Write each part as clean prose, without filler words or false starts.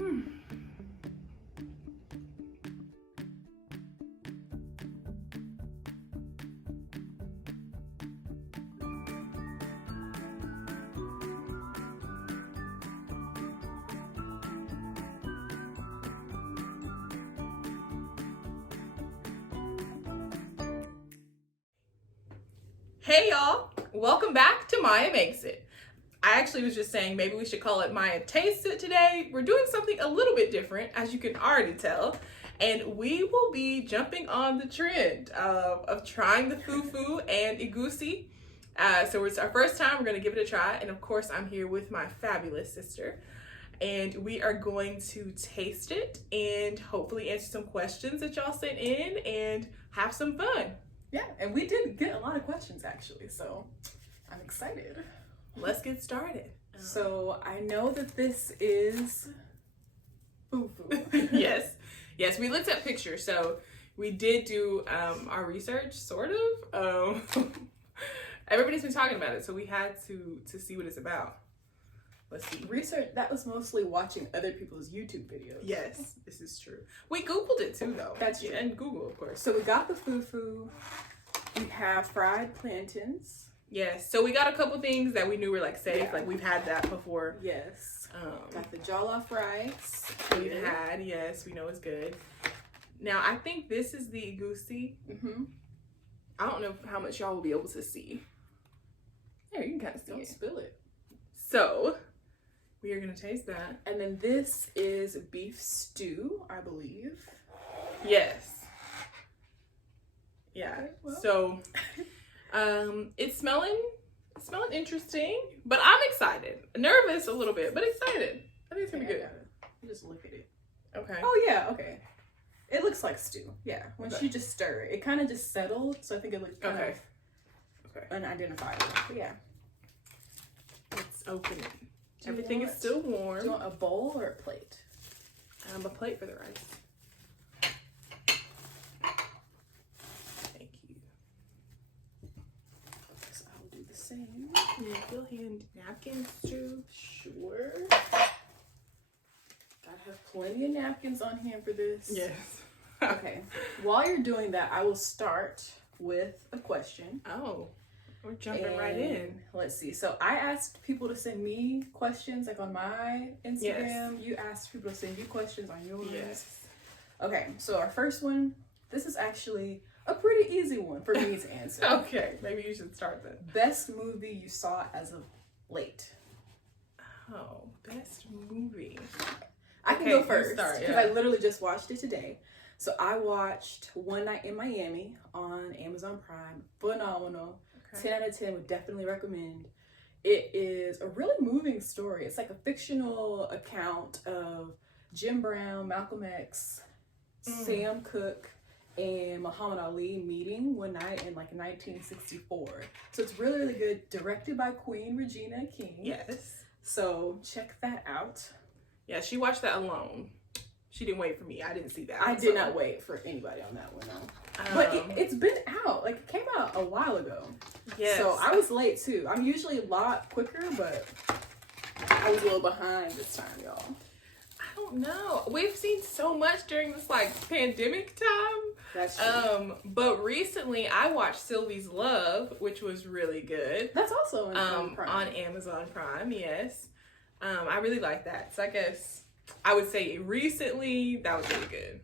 Hey y'all, welcome back to Maya Makes It. I actually was just saying maybe we should call it Maya Tastes It today. We're doing something a little bit different, as you can already tell, and we will be jumping on the trend of trying the Fufu and Eguisi. So it's our first time, we're gonna give it a try, and of course I'm here with my fabulous sister, and we are going to taste it and hopefully answer some questions that y'all sent in and have some fun. Yeah, and we did get a lot of questions actually, so I'm excited. Let's get started. So I know that this is Fufu. Yes, we looked at pictures, so we did do our research, sort of. Everybody's been talking about it, so we had to see what it's about. Let's see. Research, that was mostly watching other people's YouTube videos. Yes, this is true. We Googled it too, though. That's true. And Google, of course. So we got the Fufu. We have fried plantains. Yes, so we got a couple things that we knew were like safe. Yeah. Like we've had that before. Yes. Got the jollof rice. We've had, yes, we know it's good. Now, I think this is the Eguisi. Mm-hmm. I don't know how much y'all will be able to see. Yeah, you can kind of see Don't it. spill it. So, we are going to taste that. And then this is beef stew, I believe. Yes. Yeah. Okay, well. So, it's smelling interesting, but I'm excited. Nervous a little bit, but excited. I think it's going to be good. Just look at it. Okay. Oh, yeah, okay. It looks like stew. Yeah. When Okay. she just stirred it kind of just settled, so I think it looks kind of unidentifiable. But yeah. Let's open it. Do you Everything is want- still warm. Do you want a bowl or a plate? A plate for the rice. Thank you. So I'll do the same. Yeah, you'll hand napkins too. Sure. Gotta have plenty of napkins on hand for this. Yes. Okay. While you're doing that, I will start with a question. Oh, we're jumping right in. Let's see. So I asked people to send me questions like on my Instagram. Yes. You asked people to send you questions on yours. Yes. Okay. So our first one, this is actually a pretty easy one for me to answer. Okay. Maybe you should start then. Best movie you saw as of late? Oh, best movie. I can Okay, go you first start, because yeah. I literally just watched it today. So I watched One Night in Miami on Amazon Prime. Phenomenal. Okay. 10 out of 10 would definitely recommend. It is a really moving story. It's like a fictional account of Jim Brown, Malcolm X, Sam Cooke, and Muhammad Ali meeting one night in like 1964. So it's really, really good. Directed by Queen Regina King. Yes. So check that out. Yeah, she watched that alone. She didn't wait for me. I didn't see that. I did not wait for anybody on that one, though. But it's been out. Like, it came out a while ago. Yes. So I was late, too. I'm usually a lot quicker, but I was a little behind this time, y'all. I don't know. We've seen so much during this, like, pandemic time. That's true. But recently I watched Sylvie's Love, which was really good. That's also on Prime. On Amazon Prime, yes. I really like that. So I guess I would say recently that was really good.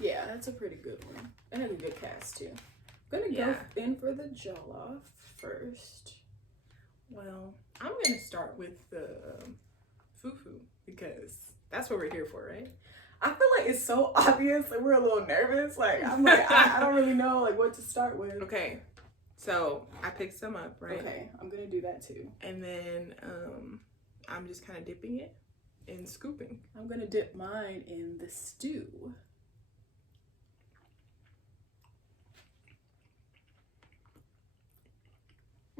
Yeah, that's a pretty good one. And a good cast, too. I'm going to go in for the jollof first. Well, I'm going to start with the fufu because that's what we're here for, right? I feel like it's so obvious and we're a little nervous. Like, I'm like, I don't really know like what to start with. Okay. So I picked some up, right? Okay, I'm going to do that, too. And then I'm just kind of dipping it and scooping. I'm going to dip mine in the stew.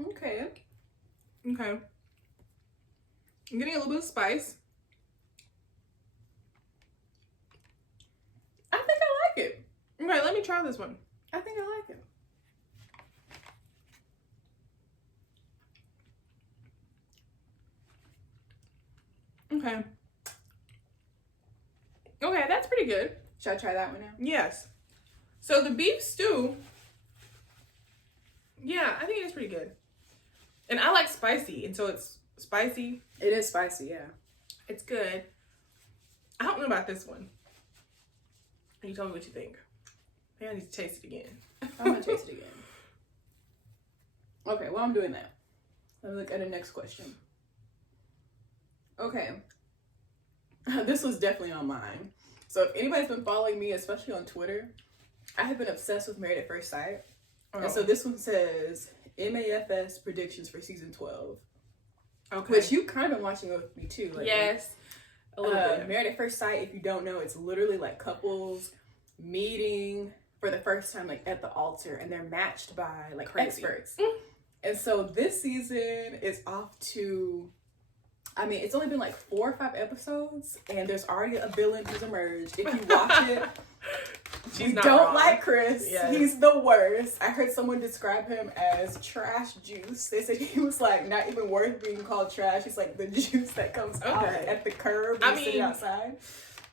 Okay. Okay. I'm getting a little bit of spice. I think I like it. Okay, let me try this one. I think I like it. Okay. pretty good. Should I try that one now? Yes. So the beef stew, yeah, I think it's pretty good. And I like spicy, and so it's spicy. It is spicy, yeah. It's good. I don't know about this one. You tell me what you think. Maybe I need to taste it again. I'm gonna taste it again. Okay, while I'm doing that, let me look at the next question. Okay. This was definitely on mine. So if anybody's been following me, especially on Twitter, I have been obsessed with Married at First Sight. Oh. And so this one says, MAFS predictions for season 12. Okay. Which you kind of been watching with me too. Like, yes. A little bit. Married at First Sight, if you don't know, it's literally like couples meeting for the first time like at the altar, and they're matched by like experts. And so this season is off to, I mean, it's only been like 4 or 5 episodes, and there's already a villain who's emerged. If you watch it, you don't wrong. Like Chris. Yes. He's the worst. I heard someone describe him as trash juice. They said he was like not even worth being called trash. He's like the juice that comes out at the curb when sitting outside.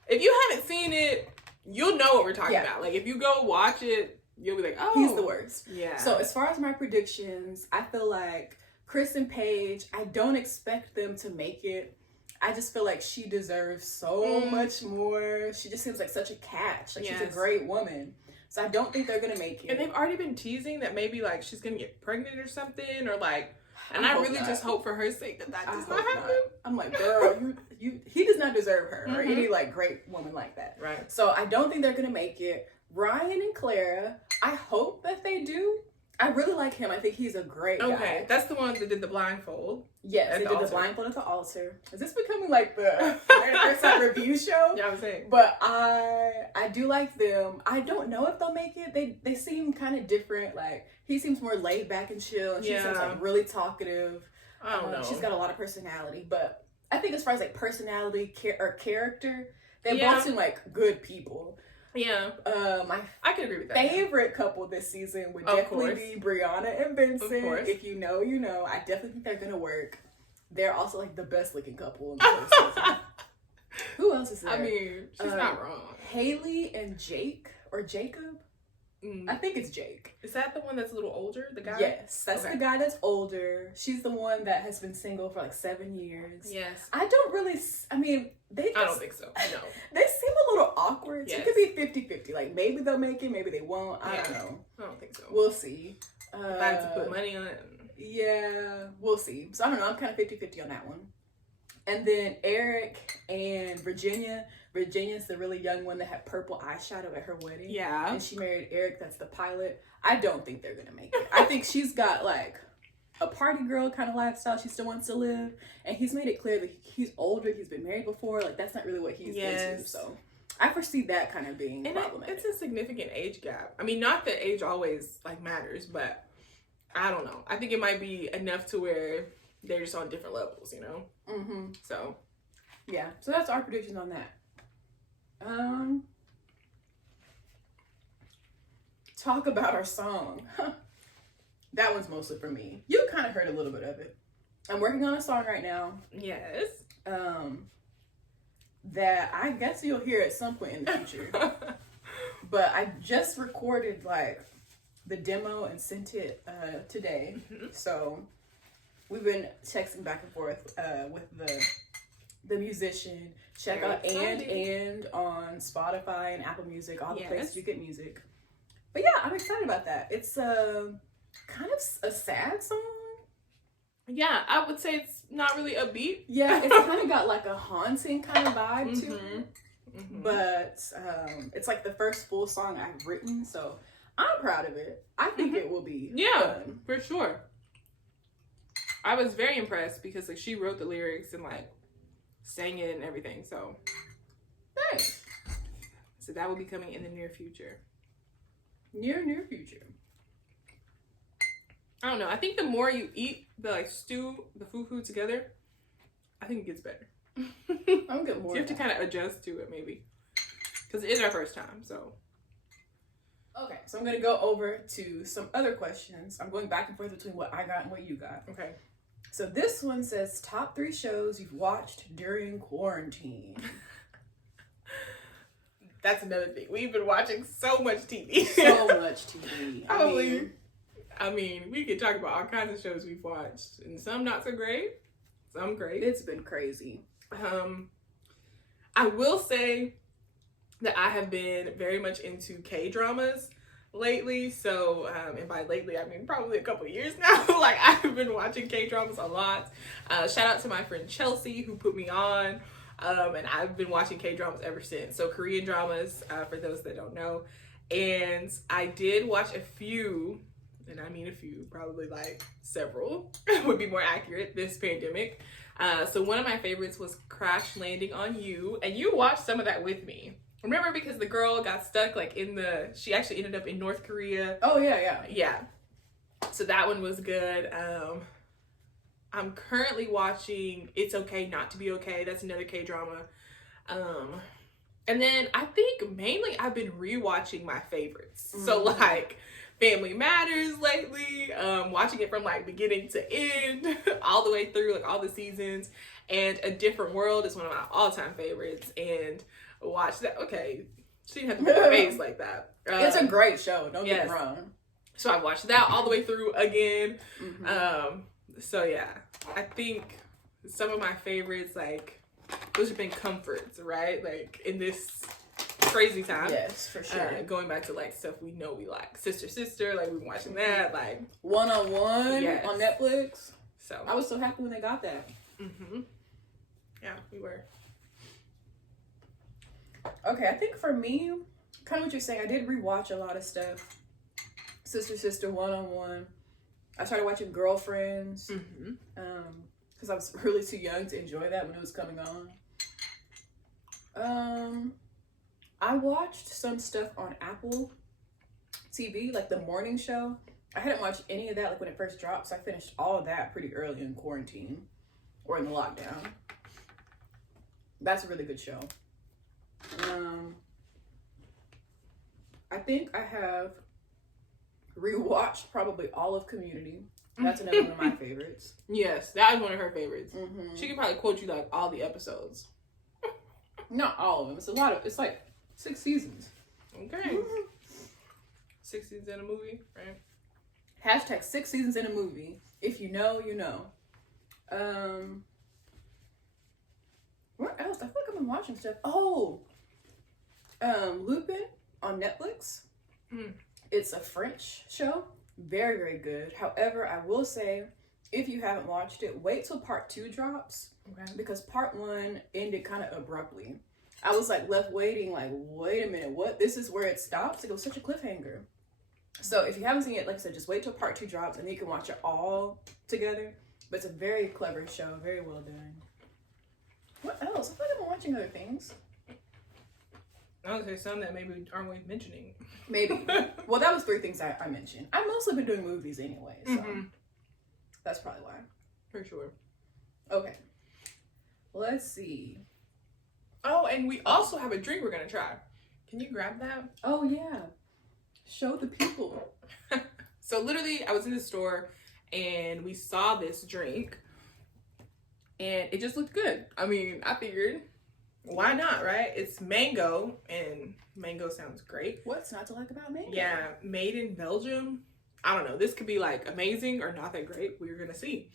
If you haven't seen it, you'll know what we're talking about. Like if you go watch it, you'll be like, oh, he's the worst. Yeah. So as far as my predictions, I feel like Chris and Paige, I don't expect them to make it. I just feel like she deserves so much more. She just seems like such a catch. Like she's a great woman. So I don't think they're gonna make it. And they've already been teasing that maybe like she's gonna get pregnant or something, or like, and I really just hope for her sake that does not happen. I'm like, girl, he does not deserve her or any like great woman like that. Right. So I don't think they're gonna make it. Ryan and Clara, I hope that they do. I really like him. I think he's a great guy. Okay, that's the one that did the blindfold. Yes, they did the blindfold at the altar. Is this becoming like the First Sight review show? Yeah, I was saying. But I do like them. I don't know if they'll make it. They seem kind of different. Like he seems more laid back and chill, and she seems like really talkative. I don't know. She's got a lot of personality, but I think as far as like personality or character, they both seem like good people. Yeah. I can agree with that. Favorite couple this season would definitely be Brianna and Vincent. Of course. If you know, you know. I definitely think they're gonna work. They're also like the best looking couple in the whole season. Who else is there? I mean, she's not wrong. Haley and Jake or Jacob. I think it's Jake. Is that the one that's a little older? The guy? Yes, that's the guy that's older. She's the one that has been single for like 7 years. Yes. I don't really, I mean, I don't think so. No. They seem a little awkward. Yes. It could be 50-50. Like maybe they'll make it, maybe they won't. I don't know. I don't think so. We'll see. If I had to put money on it. Yeah, we'll see. So I don't know. I'm kind of 50-50 on that one. And then Eric and Virginia. Virginia's the really young one that had purple eyeshadow at her wedding. Yeah. And she married Eric, that's the pilot. I don't think they're going to make it. I think she's got like a party girl kind of lifestyle she still wants to live. And he's made it clear that he's older, he's been married before. Like that's not really what he's into. So I foresee that kind of being problematic. It's a significant age gap. I mean, not that age always like matters, but I don't know. I think it might be enough to where they're just on different levels, you know? Mm-hmm. So, yeah. So that's our predictions on that. Talk about our song. That one's mostly for me. You kind of heard a little bit of it. I'm working on a song right now. Yes. That I guess you'll hear at some point in the future. But I just recorded like the demo and sent it today. Mm-hmm. So we've been texting back and forth with the musician. Check out and on Spotify and Apple Music, all the places you get music. But yeah, I'm excited about that. It's kind of a sad song. Yeah, I would say it's not really upbeat. Yeah, it's kind of got like a haunting kind of vibe to it. Mm-hmm. But it's like the first full song I've written, so I'm proud of it. I think it will be fun. For sure. I was very impressed because like she wrote the lyrics and like sang it and everything, so nice. So that will be coming in the near future. Near future. I don't know. I think the more you eat the like stew, the fufu together, I think it gets better. I'm good more. So you have to kind of adjust to it maybe, because it is our first time. So okay, so I'm gonna go over to some other questions. I'm going back and forth between what I got and what you got. Okay. So this one says top 3 shows you've watched during quarantine. That's another thing. We've been watching so much TV. So much TV. I mean, we could talk about all kinds of shows we've watched, and some not so great, some great. It's been crazy. I will say that I have been very much into K-dramas lately. So, and by lately, I mean probably a couple years now. Like, I've been watching K-dramas a lot. Shout out to my friend Chelsea who put me on. And I've been watching K-dramas ever since. So Korean dramas, for those that don't know. And I did watch a few, and I mean a few, probably like several, would be more accurate, this pandemic. So one of my favorites was Crash Landing on You. And you watched some of that with me. Remember, because the girl got stuck like she actually ended up in North Korea. Oh, yeah. Yeah. So that one was good. I'm currently watching It's Okay Not to Be Okay. That's another K-drama. And then I think mainly I've been rewatching my favorites. Mm-hmm. So like Family Matters lately, watching it from like beginning to end, all the way through like all the seasons. And A Different World is one of my all-time favorites. And watch that. Okay, she didn't have to make a face like that. It's a great show. Don't get me wrong. So I watched that all the way through again. Mm-hmm. So yeah, I think some of my favorites, like, those have been comforts, right? Like in this crazy time. Yes, for sure. Going back to like stuff we know we like. Sister, like we've been watching that. Like One-on-One on Netflix. So I was so happy when they got that. Mm-hmm. Yeah, we were. Okay, I think for me, kind of what you're saying, I did rewatch a lot of stuff. Sister, One-on-One. I started watching Girlfriends. Because I was really too young to enjoy that when it was coming on. I watched some stuff on Apple TV, like the morning show. I hadn't watched any of that like when it first dropped, so I finished all of that pretty early in quarantine or in the lockdown. That's a really good show. I think I have rewatched probably all of Community. That's another one of my favorites. Yes, that is one of her favorites. Mm-hmm. She could probably quote you like all the episodes. Not all of them. It's like 6 seasons. Okay. 6 seasons in a movie, right? Hashtag 6 seasons in a movie. If you know, you know. Where else? I feel like I've been watching stuff. Oh, Lupin on Netflix. It's a French show. Very, very good. However, I will say, if you haven't watched it, wait till part 2 drops. Okay. Because part 1 ended kind of abruptly. I was like left waiting, like, wait a minute, what? This is where it stops? It was such a cliffhanger. So if you haven't seen it, like I said, just wait till part 2 drops and then you can watch it all together. But it's a very clever show, very well done. What else? I feel like I've been watching other things. I would say some that maybe aren't worth mentioning. Maybe. Well, that was 3 things I mentioned. I've mostly been doing movies anyway, so that's probably why. For sure. Okay. Let's see. Oh, and we also have a drink we're gonna try. Can you grab that? Oh yeah. Show the people. So literally, I was in the store and we saw this drink, and it just looked good. I mean, I figured, why not, right? It's mango, and mango sounds great. What's not to like about mango? Yeah, made in Belgium. I don't know. This could be like amazing or not that great. We're gonna see.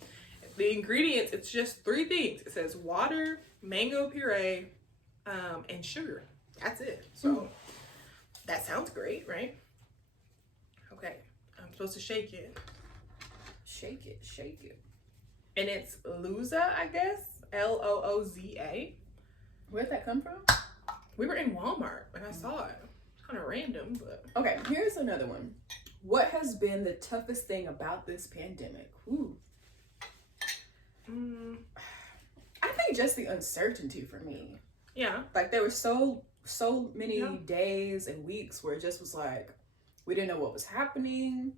The ingredients, it's just 3 things. It says water, mango puree, and sugar. That's it. So that sounds great, right? Okay, I'm supposed to shake it. Shake it. And it's Looza, I guess. Looza. Where'd that come from? We were in Walmart and I saw it. Kind of random, but. Okay, here's another one. What has been the toughest thing about this pandemic? Ooh. I think just the uncertainty for me. Yeah. Like there were so many days and weeks where it just was like, we didn't know what was happening.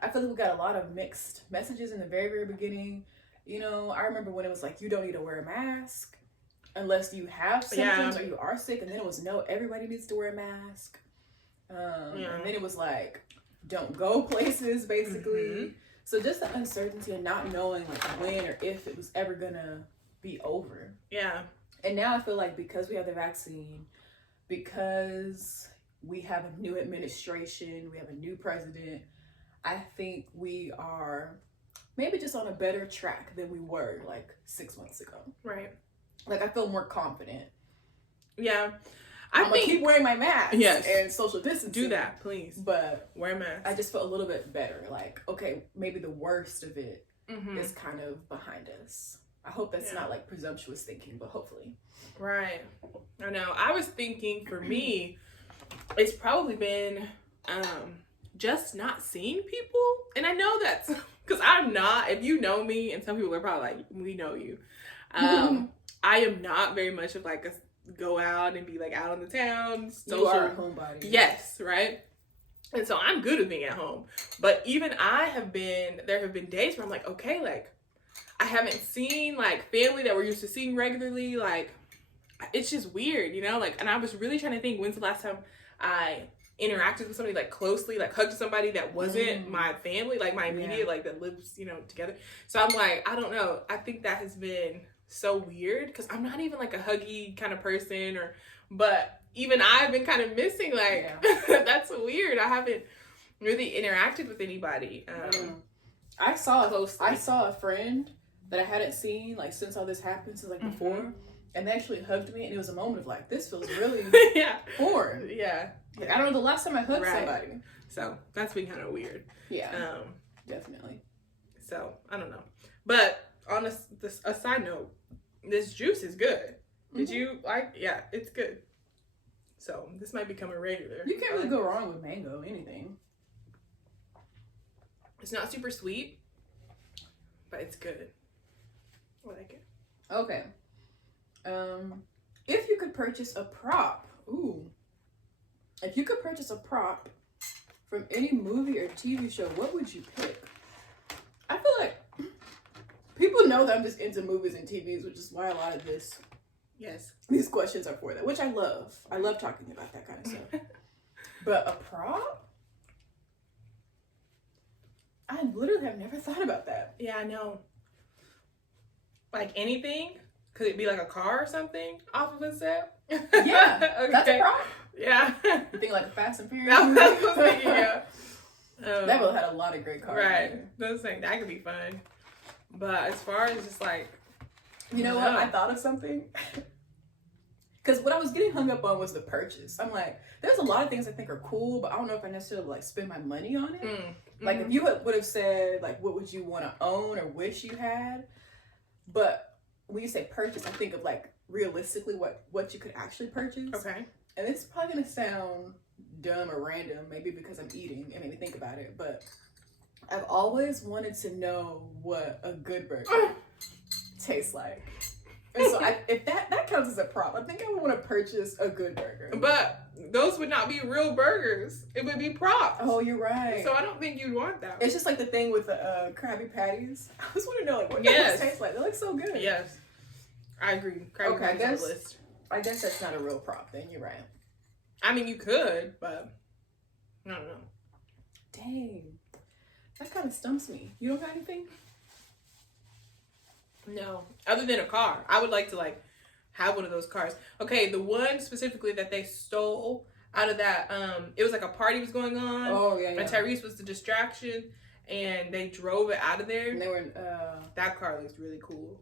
I feel like we got a lot of mixed messages in the very, very beginning. You know, I remember when it was like, you don't need to wear a mask unless you have symptoms or you are sick. And then it was, no, everybody needs to wear a mask. And then it was like, don't go places, basically. So just the uncertainty and not knowing like when or if it was ever gonna be over. Yeah. And now I feel like because we have the vaccine, because we have a new administration, we have a new president, I think we are maybe just on a better track than we were like 6 months ago. Right. Like, I feel more confident. Yeah. I'm gonna keep wearing my mask. Yes. And social distancing. Do that, please. But wear a mask. I just felt a little bit better. Like, okay, maybe the worst of it Mm-hmm. is kind of behind us. I hope that's not like presumptuous thinking, but hopefully. Right. I know. I was thinking for me, it's probably been just not seeing people. And I know that's because I'm not, if you know me, and some people are probably like, we know you. I am not very much of like a go out and be like out on the town. Social. You are a homebody. Yes, right? And so I'm good with being at home. But even there have been days where I'm like, okay, like, I haven't seen, like, family that we're used to seeing regularly. Like, it's just weird, you know? Like, and I was really trying to think, when's the last time I interacted with somebody, like, closely, like, hugged somebody that wasn't my family, like, my immediate, like, that lives, you know, together. So I'm like, I don't know. I think that has been so weird because I'm not even, like, a huggy kind of person but even I've been kind of missing, like, that's weird. I haven't really interacted with anybody. I saw a friend that I hadn't seen, like, since all this happened, since, like, before, and they actually hugged me, and it was a moment of, like, this feels really foreign. Yeah. Like, I don't know the last time I hugged somebody. So, that's been kind of weird. Yeah. Definitely. So, I don't know. But, on a side note, this juice is good. Did you like? Yeah, it's good. So this might become a regular. You can't really go wrong with mango, anything. It's not super sweet, but it's good. I like it. Okay. If you could purchase a prop, if you could purchase a prop from any movie or TV show, what would you pick? I feel like people know that I'm just into movies and TVs, which is why a lot of these questions are for that, which I love. I love talking about that kind of stuff. But a prop? I literally have never thought about that. Yeah, I know. Like anything? Could it be like a car or something off of a set? Yeah, okay. That's a prop. Yeah. You think like a Fast and Furious? That's what I was thinking, yeah. That would have had a lot of great cars. Right. Those things, that could be fun. But as far as just like, you know what? I thought of something. Because what I was getting hung up on was the purchase. I'm like, there's a lot of things I think are cool, but I don't know if I necessarily like spend my money on it. Like if you would have said like, what would you want to own or wish you had? But when you say purchase, I think of like realistically what you could actually purchase. Okay. And it's probably gonna sound dumb or random, maybe because I'm eating and maybe think about it, but I've always wanted to know what a good burger tastes like. And so if that counts as a prop, I think I would want to purchase a good burger. But those would not be real burgers. It would be props. Oh, you're right. So I don't think you'd want that. It's just like the thing with the Krabby Patties. I just want to know like what those taste like. They look so good. Yes. I agree. Krabby Patties on the list. I guess that's not a real prop then. You're right. I mean, you could, but I don't know. Dang. That kind of stumps me. You don't got anything? No. Other than a car. I would like to like have one of those cars. Okay, the one specifically that they stole out of that, it was like a party was going on. Oh, yeah. And Tyrese was the distraction and they drove it out of there. And they were in, that car looks really cool.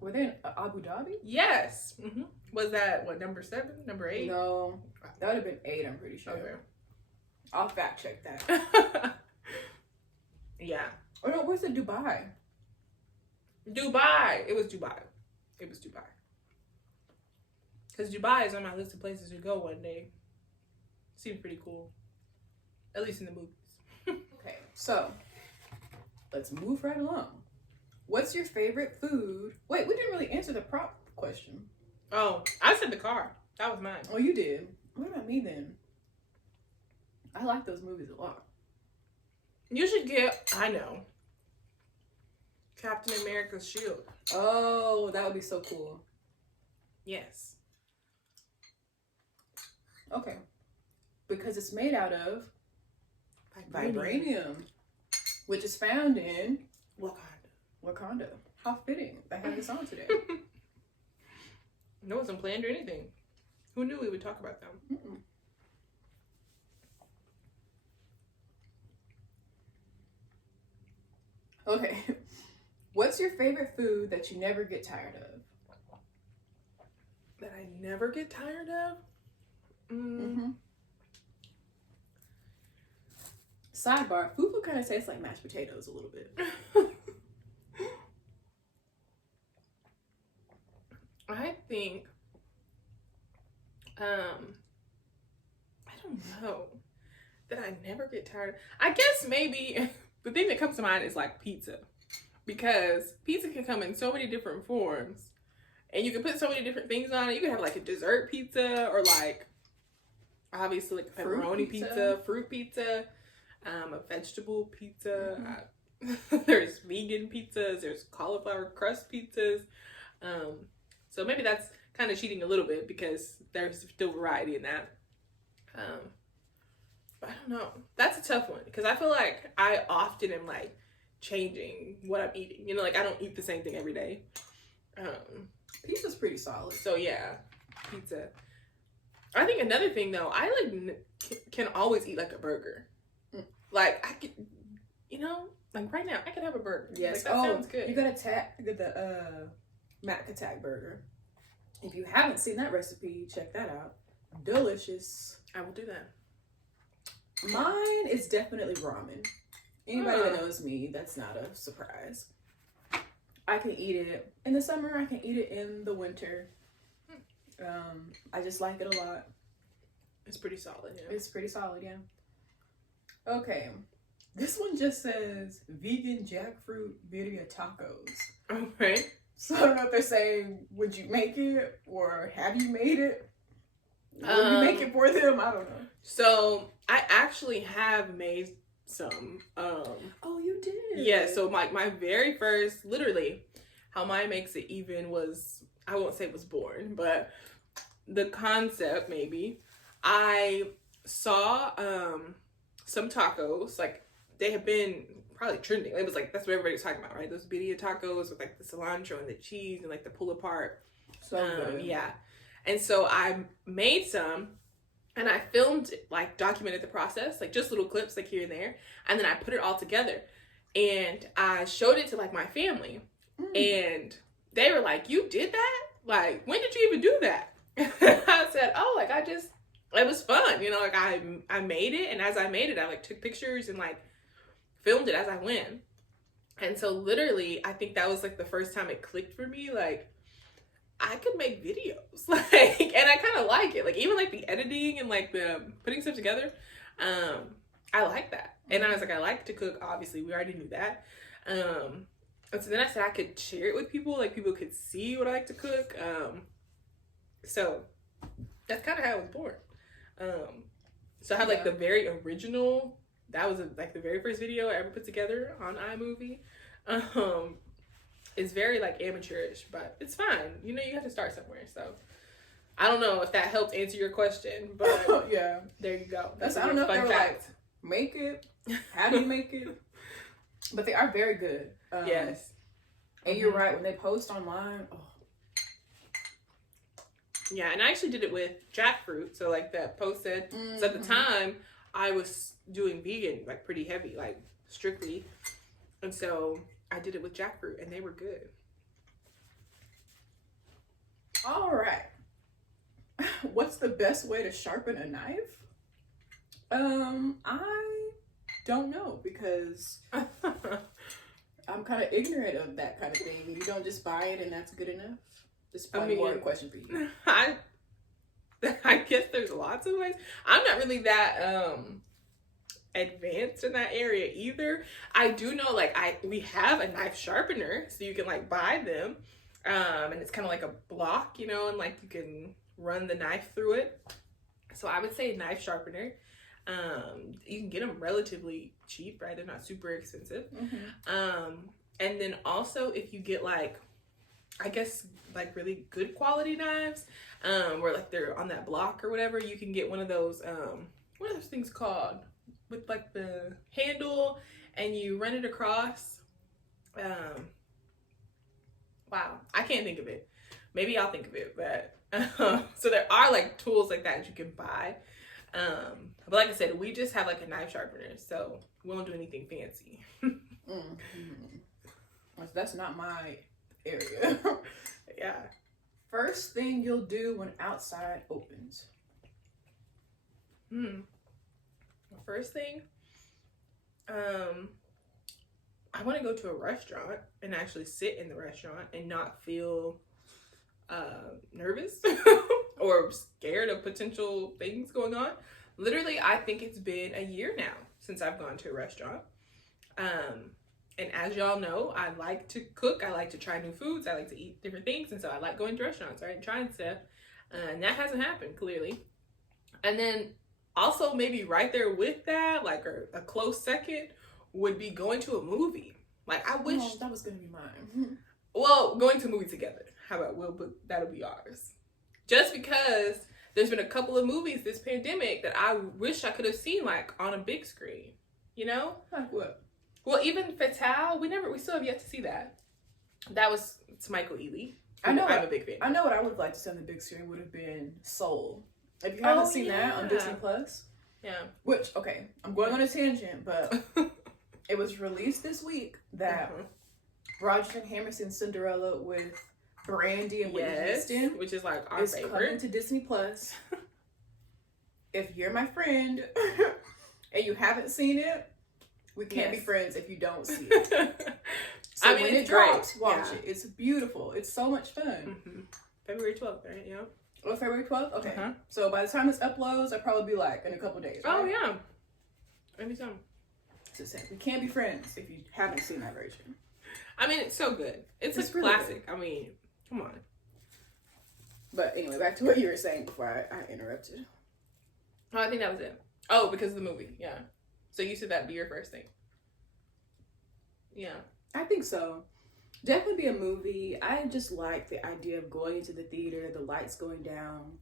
Were they in Abu Dhabi? Yes. Mm-hmm. Was that, what, number 7? Number 8? No. That would have been 8, I'm pretty sure. Okay. I'll fact check that. Yeah. Oh, no, where's the Dubai? Dubai. It was Dubai. Because Dubai is on my list of places to go one day. Seems pretty cool. At least in the movies. Okay, so let's move right along. What's your favorite food? Wait, we didn't really answer the prop question. Oh, I said the car. That was mine. Oh, you did. What about me then? I like those movies a lot. You should get, I know, Captain America's shield. Oh, that would be so cool. Yes. Okay. Because it's made out of vibranium, which is found in Wakanda. How fitting. I have this on today. No, it wasn't planned or anything. Who knew we would talk about them? Mm-mm. Okay. What's your favorite food that you never get tired of? That I never get tired of? Sidebar, fufu kind of tastes like mashed potatoes a little bit. I think, I don't know, that I never get tired. I guess maybe the thing that comes to mind is like pizza, because pizza can come in so many different forms, and you can put so many different things on it. You can have like a dessert pizza, or like obviously like pepperoni pizza, fruit pizza, a vegetable pizza. There's vegan pizzas. There's cauliflower crust pizzas. So maybe that's kind of cheating a little bit because there's still variety in that. But I don't know. That's a tough one because I feel like I often am like changing what I'm eating. You know, like I don't eat the same thing every day. Pizza's pretty solid. So yeah, pizza. I think another thing though, I like can always eat like a burger. Like I could, you know, like right now I could have a burger. Yes, like, that sounds good. You gotta get the Mac Attack burger. If you haven't seen that recipe, check that out. Delicious. I will do that. Mine is definitely ramen. Anybody that knows me, that's not a surprise. I can eat it in the summer. I can eat it in the winter. I just like it a lot. It's pretty solid. Yeah. It's pretty solid, yeah. Okay. This one just says vegan jackfruit birria tacos. Okay. So I don't know if they're saying, would you make it or have you made it? Will you make it for them? I don't know. So I actually have made some. Oh, you did? Yeah. So my very first, literally, how Maya makes it even was, I won't say it was born, but the concept maybe. I saw some tacos, like they have been probably trending. It was like, that's what everybody was talking about, right? Those birria tacos with like the cilantro and the cheese and like the pull apart. So good. Yeah. And so I made some and I filmed, like documented the process, like just little clips like here and there. And then I put it all together and I showed it to like my family and they were like, you did that? Like, when did you even do that? I said, oh, like it was fun. You know, like I made it. And as I made it, I like took pictures and like filmed it as I went. And so literally, I think that was like the first time it clicked for me. Like, I could make videos, like, and I kind of like it. Like, even like the editing and like the putting stuff together, I like that. And I was like, I like to cook. Obviously, we already knew that. And so then I said I could share it with people. Like, people could see what I like to cook. So that's kind of how it was born. So I have like the very original. That was like the very first video I ever put together on iMovie. It's very like amateurish, but it's fine. You know, you have to start somewhere. So I don't know if that helped answer your question, but yeah, there you go. That's I don't know if they're like, make it. How do you make it? But they are very good. Yes. And you're right, when they post online, yeah, and I actually did it with jackfruit. So like that post said, so at the time I was doing vegan, like pretty heavy, like strictly. And so I did it with jackfruit and they were good. All right. What's the best way to sharpen a knife? I don't know because I'm kind of ignorant of that kind of thing. You don't just buy it and that's good enough. This is probably more a question for you. I guess there's lots of ways. I'm not really that advanced in that area either. I do know like we have a knife sharpener, so you can like buy them. And it's kind of like a block, you know, and like you can run the knife through it. So I would say knife sharpener. You can get them relatively cheap, right? They're not super expensive. And then also if you get like, I guess like really good quality knives, where like they're on that block or whatever, you can get one of those, what are those things called? With like the handle and you run it across. Wow, I can't think of it. Maybe I'll think of it, but so there are like tools like that you can buy. But like I said, we just have like a knife sharpener, so we won't do anything fancy. That's not my area. Yeah. First thing you'll do when outside opens. First thing, I want to go to a restaurant and actually sit in the restaurant and not feel nervous or scared of potential things going on. Literally, I think it's been a year now since I've gone to a restaurant. And as y'all know, I like to cook. I like to try new foods. I like to eat different things. And so I like going to restaurants, right? And trying stuff. And that hasn't happened, clearly. And then also maybe right there with that, like a close second, would be going to a movie. Like, I wish... that was going to be mine. Well, going to a movie together. How about that'll be ours. Just because there's been a couple of movies this pandemic that I wish I could have seen, like, on a big screen. You know? Like what? Well, even Fatale, we still have yet to see that. It's Michael Ealy. I'm a big fan. I know what I would like to see on the big screen would have been Soul. If you haven't seen that on Disney Plus. Yeah. Which, okay, I'm going on a tangent, but it was released this week that Rodgers and Hammerson's Cinderella with Brandy and Whitney Houston, which is like our favorite, coming to Disney Plus. If you're my friend and you haven't seen it, we can't be friends if you don't see it. So I mean, when it drops, watch it. It's beautiful. It's so much fun. February 12th, right? Yeah. Oh, February 12th? Okay. So by the time this uploads, I'll probably be like in a couple days. Right? Oh, yeah. Anytime. We can't be friends if you haven't seen that version. I mean, it's so good. It's a really classic. Good. I mean, come on. But anyway, back to what you were saying before I interrupted. Oh, I think that was it. Oh, because of the movie. Yeah. So you said that'd be your first thing. Yeah. I think so. Definitely be a movie. I just like the idea of going into the theater, the lights going down,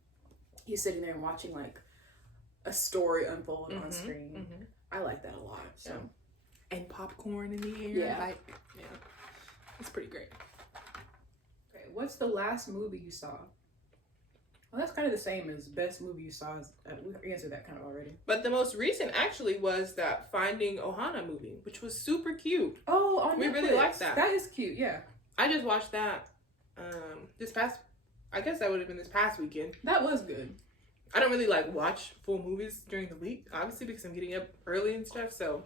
you sitting there and watching like a story unfold on screen. I like that a lot. So, and popcorn in the air. Yeah. It's pretty great. Okay, what's the last movie you saw? Well, that's kind of the same as best movie you saw. We answered that kind of already. But the most recent actually was that Finding Ohana movie, which was super cute. Oh, on we Netflix. Really liked that. That is cute, yeah. I just watched that I guess that would have been this past weekend. That was good. I don't really like watch full movies during the week, obviously, because I'm getting up early and stuff. So,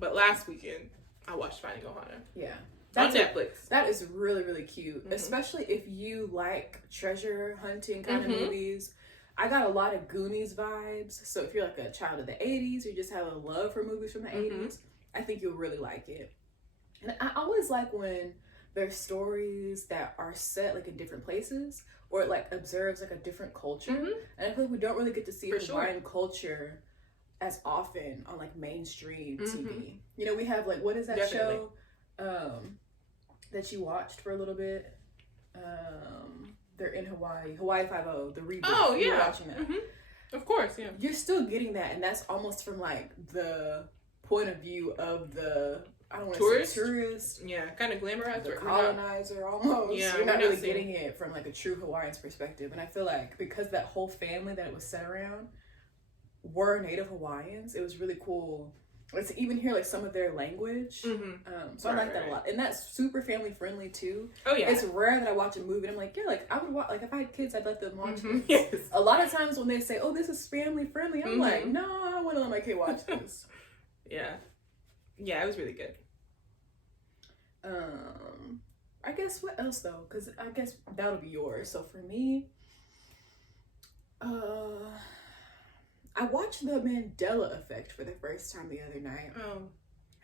but last weekend I watched Finding Ohana. Yeah. On Netflix. That is really, really cute. Especially if you like treasure hunting kind of movies. I got a lot of Goonies vibes. So if you're like a child of the 80s or you just have a love for movies from the 80s, I think you'll really like it. And I always like when there's stories that are set like in different places or it like observes like a different culture. And I feel like we don't really get to see Hawaiian culture as often on like mainstream TV. You know, we have like, what is that show that you watched for a little bit? They're in Hawaii 5-0, the reboot. Oh yeah. You're watching that. Of course, yeah. You're still getting that, and that's almost from like the point of view of the, I don't want to say tourist. Yeah, kind of glamorized. The colonizer almost. Yeah, you're not really getting it from like a true Hawaiian's perspective. And I feel like because that whole family that it was set around were Native Hawaiians, it was really cool. Like to even hear like some of their language. So I like that a lot. And that's super family friendly too. Oh yeah. It's rare that I watch a movie and I'm like, yeah, like I would watch, like if I had kids, I'd let them watch this. Yes. A lot of times when they say, oh, this is family friendly, I'm like, no, I want to let my kid watch this. Yeah, it was really good. I guess what else though? Because I guess that'll be yours. So for me, I watched The Mandela Effect for the first time the other night.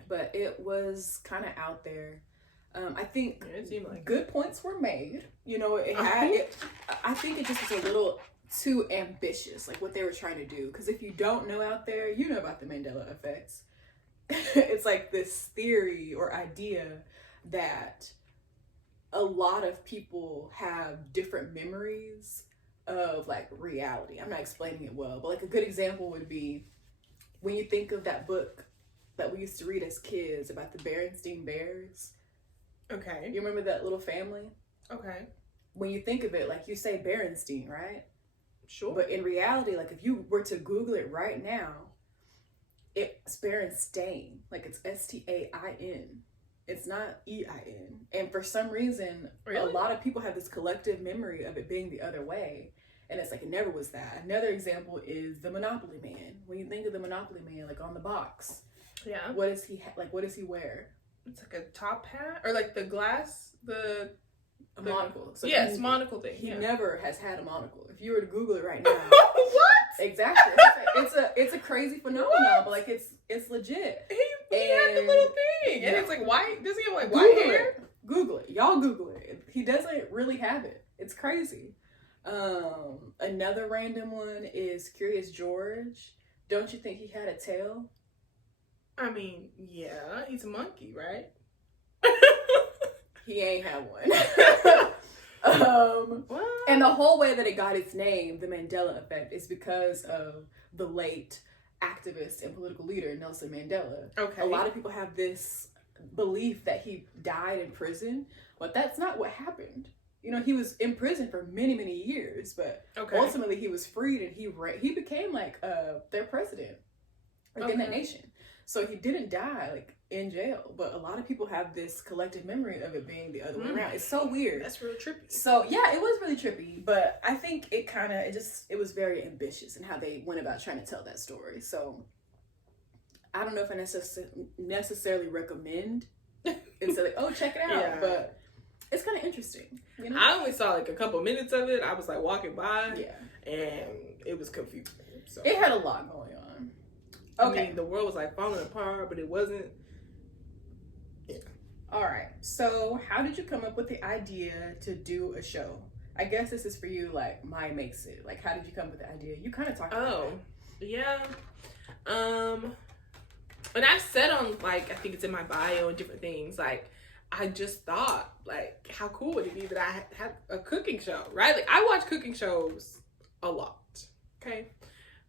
But it was kind of out there. I think it seemed like good points were made. You know, it had it. I think it just was a little too ambitious, like what they were trying to do. Because if you don't know out there, you know about the Mandela Effect. It's like this theory or idea that a lot of people have different memories of like reality. I'm not explaining it well, but like a good example would be when you think of that book that we used to read as kids about the Berenstain Bears. Okay. You remember that little family? Okay. when you think of it, like you say Berenstein, right? Sure. But in reality, like if you were to Google it right now, it's Berenstain. Like it's Stain. It's not Ein. And for some reason, Really? a lot of people have this collective memory of it being the other way. And it's like, it never was that. Another example is the Monopoly Man. When you think of the Monopoly Man, like on the box, Yeah. what does he what does he wear? It's like a top hat or like the glass, A monocle. So yes, monocle thing. He yeah. never has had a monocle. If you were to Google it right now, What? exactly. It's a crazy phenomenon, but like it's legit. He had the little thing, and Yeah. it's like white. Does he have like Google white hair? it. Google it. Y'all Google it. He doesn't really have it. It's crazy. Another random one is Curious George. Don't you think he had a tail? I mean, yeah, he's a monkey, right? He ain't had one. What? And the whole way that it got its name, the Mandela effect, is because of the late activist and political leader Nelson Mandela. Okay. A lot of people have this belief that he died in prison, but that's not what happened. You know, he was in prison for many, many years, but Okay. ultimately he was freed and he became like their president within that nation. So he didn't die like in jail, but a lot of people have this collective memory of it being the other way around. It's so weird. That's real trippy. So yeah, it was really trippy, but I think it was very ambitious in how they went about trying to tell that story. So I don't know if I necessarily recommend and say like, oh, check it out, Yeah. but it's kind of interesting. You know? I only saw like a couple minutes of it. I was like walking by, Yeah, and it was confusing. So it had a lot going on. Okay, I mean, the world was like falling apart, but it wasn't. Yeah. all right. So how did you come up with the idea to do a show? I guess this is for you, like Maya Makes It. Like, how did you come up with the idea? You kind of talked about that. Yeah. And I've said on like I think it's in my bio and different things like. I just thought, like, how cool would it be that I had a cooking show, right? Like, I watch cooking shows a lot, okay?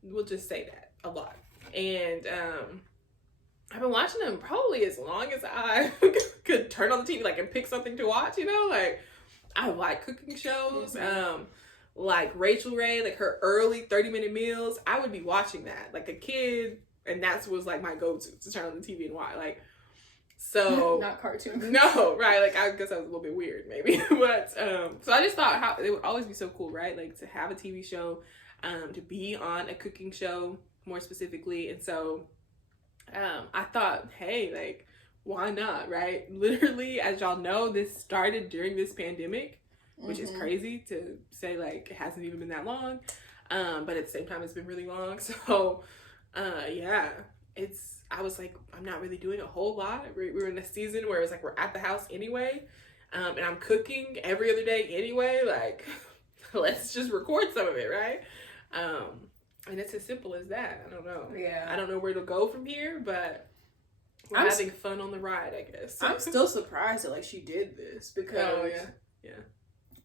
We'll just say that, a lot. And I've been watching them probably as long as I could turn on the TV, like, and pick something to watch, you know? Like, I like cooking shows. Mm-hmm. Like, Rachel Ray, like, her early 30-minute meals, I would be watching that, like, a kid, and that was, like, my go-to, to turn on the TV and watch, like, so not cartoons. No, right? Like I guess I was a little bit weird, maybe, but so I just thought how it would always be so cool, right? Like to have a TV show, to be on a cooking show more specifically, and so I thought, hey, like why not, right? Literally, as y'all know, this started during this pandemic, which is crazy to say. Like it hasn't even been that long, but at the same time, it's been really long. So, yeah, I was like, I'm not really doing a whole lot. We're in a season where it's like we're at the house anyway, and I'm cooking every other day anyway. Like, let's just record some of it, right? And it's as simple as that. I don't know. Yeah. I don't know where it'll go from here, but we're having fun on the ride, I guess. I'm still surprised that like she did this because yeah.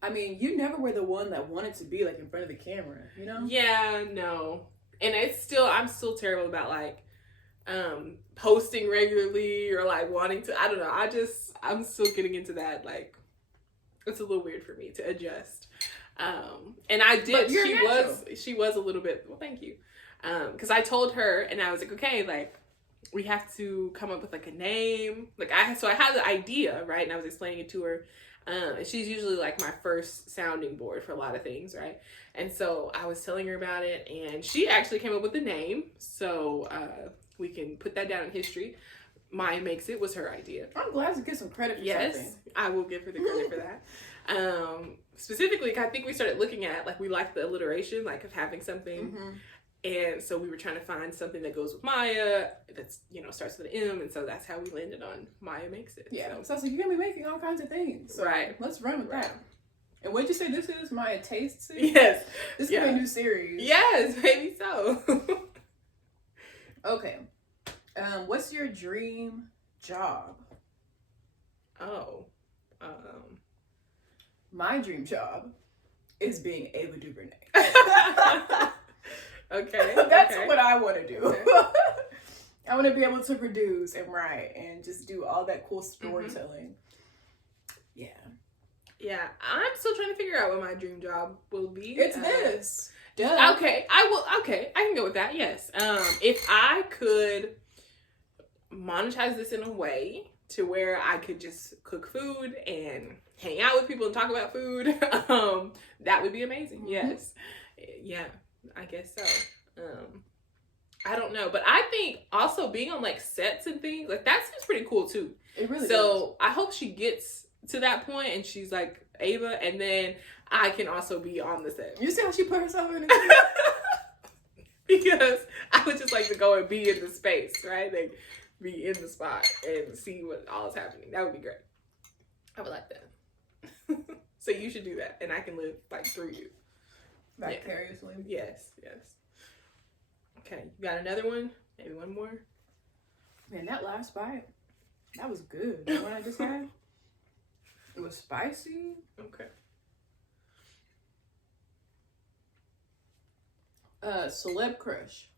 I mean, you never were the one that wanted to be like in front of the camera, you know? Yeah, no. And I'm still terrible about like posting regularly or like wanting to, I don't know. I'm still getting into that. Like, it's a little weird for me to adjust. And I did, she was a little bit, well, thank you. Cause I told her and I was like, okay, like we have to come up with like a name. Like I had the idea, right? And I was explaining it to her. And she's usually like my first sounding board for a lot of things, right? And so I was telling her about it and she actually came up with the name. So, we can put that down in history. Maya Makes It was her idea. I'm glad to get some credit for something. Yes, I will give her the credit for that. Specifically, I think we started looking at, like, we like the alliteration, like, of having something. And so we were trying to find something that goes with Maya, that's, starts with an M. And so that's how we landed on Maya Makes It. Yeah. So I was like, you're going to be making all kinds of things. So right. Let's run with that. And what'd you say this is? Maya Tastes It? Yes. This is a new series. Yes, maybe so. Okay. What's your dream job? Oh. My dream job is being Ava DuVernay. Okay. That's what I want to do. Okay. I want to be able to produce and write and just do all that cool storytelling. Yeah. Yeah, I'm still trying to figure out what my dream job will be. It's this. Duh. Okay, I will. Okay, I can go with that. Yes. If I could monetize this in a way to where I could just cook food and hang out with people and talk about food, that would be amazing. Yes. Yeah, I guess so. I don't know, but I think also being on like sets and things like that seems pretty cool too. It really So I hope she gets to that point and she's like Ava, and then I can also be on the set. You see how she put herself in the Because I would just like to go and be in the space, right? Like be in the spot and see what all is happening. That would be great. I would like that. So you should do that, and I can live like through you. Vicariously. Yes, yes. Okay, you got another one? Maybe one more? Man, that last bite, that was good. The one I just had, it was spicy. Okay. Celeb Crush.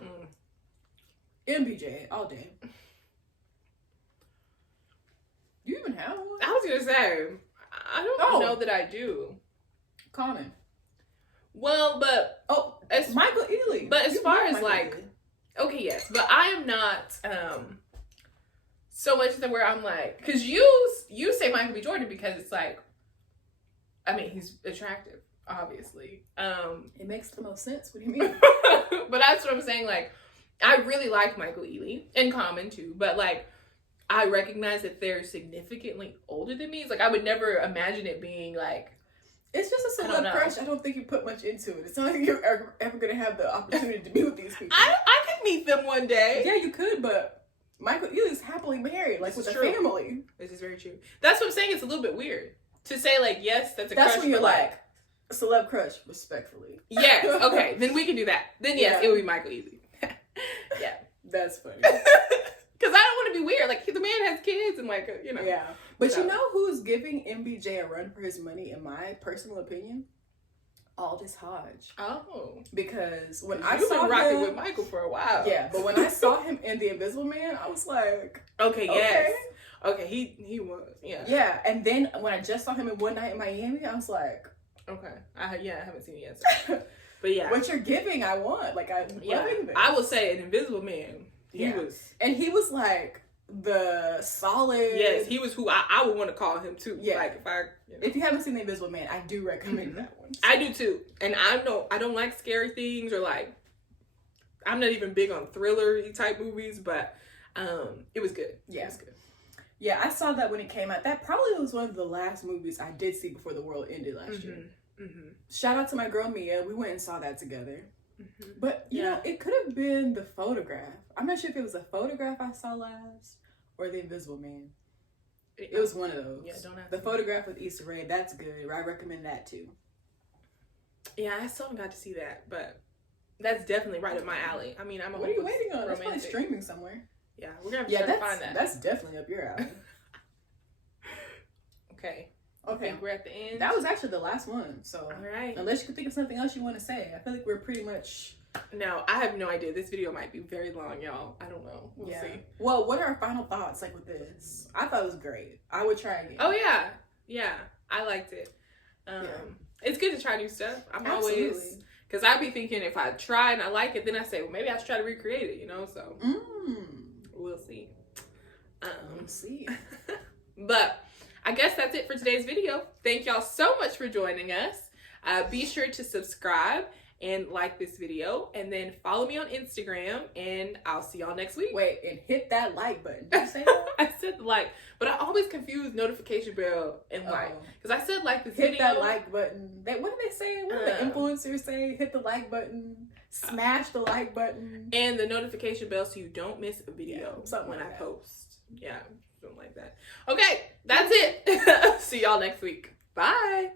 Mm. MBJ all day. Do you even have one? I was gonna say, I don't know that I do. Common. Well, but It's Michael Ealy. But as You far love as Michael like, Ealy. okay, yes, but I am not so much to where I'm like, because you say Michael B. Jordan because it's like, I mean, he's attractive, obviously. It makes the most sense. What do you mean? But that's what I'm saying. Like, I really like Michael Ealy and Common too, but like, I recognize that they're significantly older than me. It's like I would never imagine it being like. It's just a celeb crush. I don't think you put much into it. It's not like you're ever going to have the opportunity to be with these people. I could meet them one day. Yeah, you could, but Michael Ealy's happily married, like with a family. This is very true. That's what I'm saying. It's a little bit weird to say like, yes, that's a crush. That's when you're like, celeb crush, respectfully. Yes. Okay. Then we can do that. Then yes, it would be Michael Ealy. Yeah. That's funny. Because I don't want to be weird. Like, the man has kids and like, you know. Yeah. But you know who's giving MBJ a run for his money, in my personal opinion? Aldous Hodge. Oh. Because when You've been rocking with Michael for a while. Yeah, but when I saw him in The Invisible Man, I was like, okay, yes. Okay, he was, yeah. Yeah, and then when I just saw him in One Night in Miami, I was like, okay. I haven't seen it yet. But yeah. What you're giving, I want. Like, I'm loving this. I will say, an Invisible Man, he was. And he was like the solid. Yes, he was who I would want to call him too. Yeah. Like if you haven't seen The Invisible Man, I do recommend that one. I do too. And I don't like scary things, or like, I'm not even big on thriller type movies, but it was good. Yeah. It was good. Yeah, I saw that when it came out. That probably was one of the last movies I did see before the world ended last year. Mm-hmm. Shout out to my girl Mia. We went and saw that together. Mm-hmm. But, you know, it could have been The Photograph. I'm not sure if it was The Photograph I saw last or The Invisible Man. It was one of those. Yeah, don't ask The me. Photograph with Issa Rae. That's good. I recommend that too. Yeah, I still haven't got to see that, but that's definitely right up my alley. I mean, What are you waiting on? It's probably streaming somewhere. Yeah, we're going to have to find that. That's definitely up your alley. Okay. Okay. I think we're at the end. That was actually the last one. So, all right. Unless you can think of something else you want to say, I feel like we're pretty much. No, I have no idea. This video might be very long, y'all. I don't know. We'll see. Well, what are our final thoughts like with this? I thought it was great. I would try again. Oh yeah, yeah. I liked it. It's good to try new stuff. I'm always, because I'd be thinking if I try and I like it, then I say, well, maybe I should try to recreate it. You know, so we'll see. We'll see. But I guess that's it for today's video. Thank y'all so much for joining us. Be sure to subscribe and like this video, and then follow me on Instagram, and I'll see y'all next week. Wait, and hit that like button. Did you say that? I said like, but I always confuse notification bell and like, because I said like this video. Hit that like button. What did they say? What did the influencers say? Hit the like button. Smash the like button. And the notification bell so you don't miss a video when I like post. Yeah, something like that. Okay, that's it. See y'all next week. Bye.